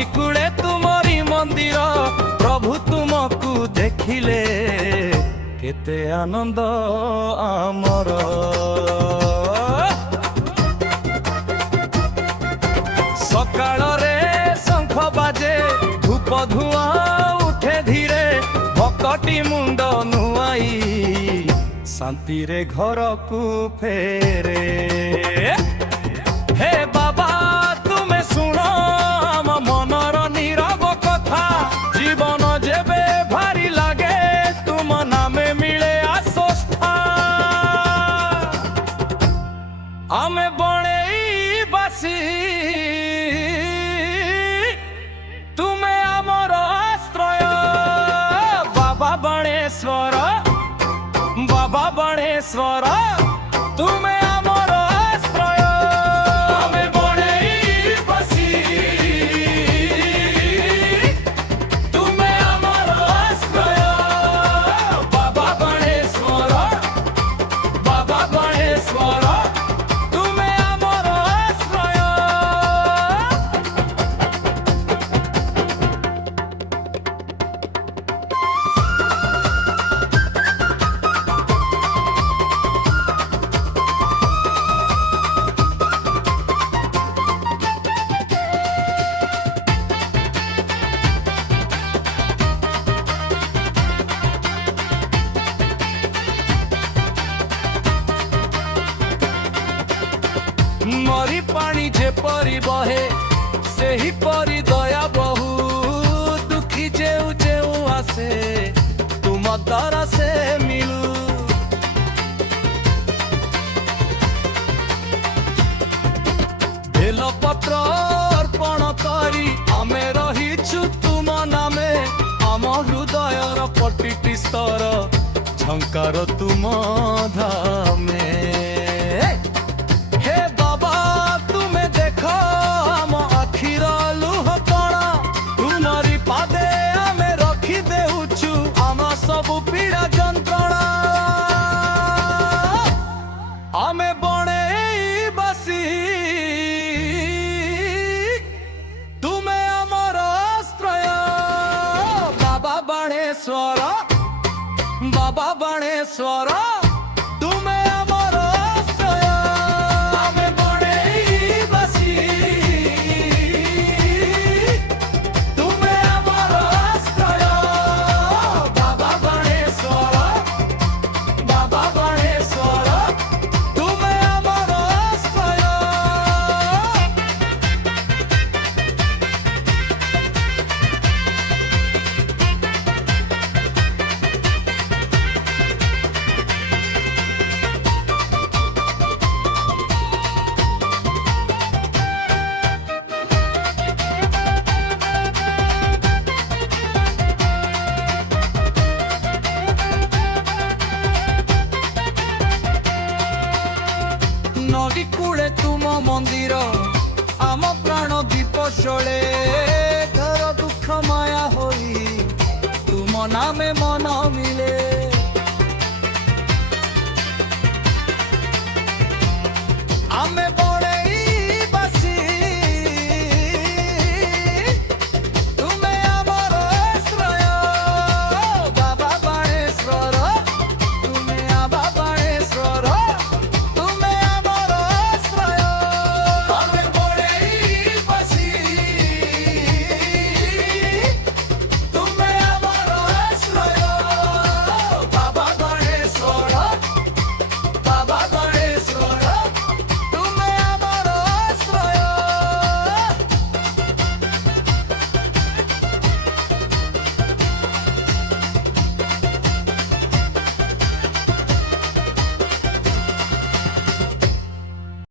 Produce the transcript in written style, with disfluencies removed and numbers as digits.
नई कूड़े तुमरी मंदिर प्रभु तुमको देखिले केते आनंद आमर। सकाल रे शंख बाजे धूप धुआं उठे धीरे भक्तटी मुंड नुआई शांति रे घर को फेरे। हे बाबा तुमे सुनो आम मनर नीरव कथा जीवन जेबे भारी लागे तुम नामे मिले आश्वस्था। आमे बणेई बासी तुमे आमर आश्रय बाबा बणेश्वर बाबा बणेश्वर तुमे आमर आश्रय। आमे बणेई बासी तुमे आमर आश्रय बाबा बणेश्वर बाबा बणेश्वर तुमे आमर आश्रय। मरी पानी जेपरी बहे सेही परी दया बहु दुखी जेउ जेउ आसे तुम द्वारा से मिलू। बेल पत्र अर्पण करी आमे रहीछु तुम नामे आम हृदयर प्रतिटी स्तर झंकार तुम धामे। हे बाबा तुमे देखो आम आखिर लुह कणा तुमरी पादे आमे रखी देउछु आम सबु पीड़ा जंत्रणा। आमे बणेई बासी तुमे आमर आश्रय बाबा बणेश्वर बाबा बणेश्वर तुमे आमर आश्रय। आमे बणेई बासी तुमे आमर आश्रय बाबा बणेश्वर बाबा बणेश्वर तुमे आमर आश्रय। नदी कूड़े तुम मंदिर आम प्राण दीप शोले घर दुख माया होई तुम नामे मन मिले। आमे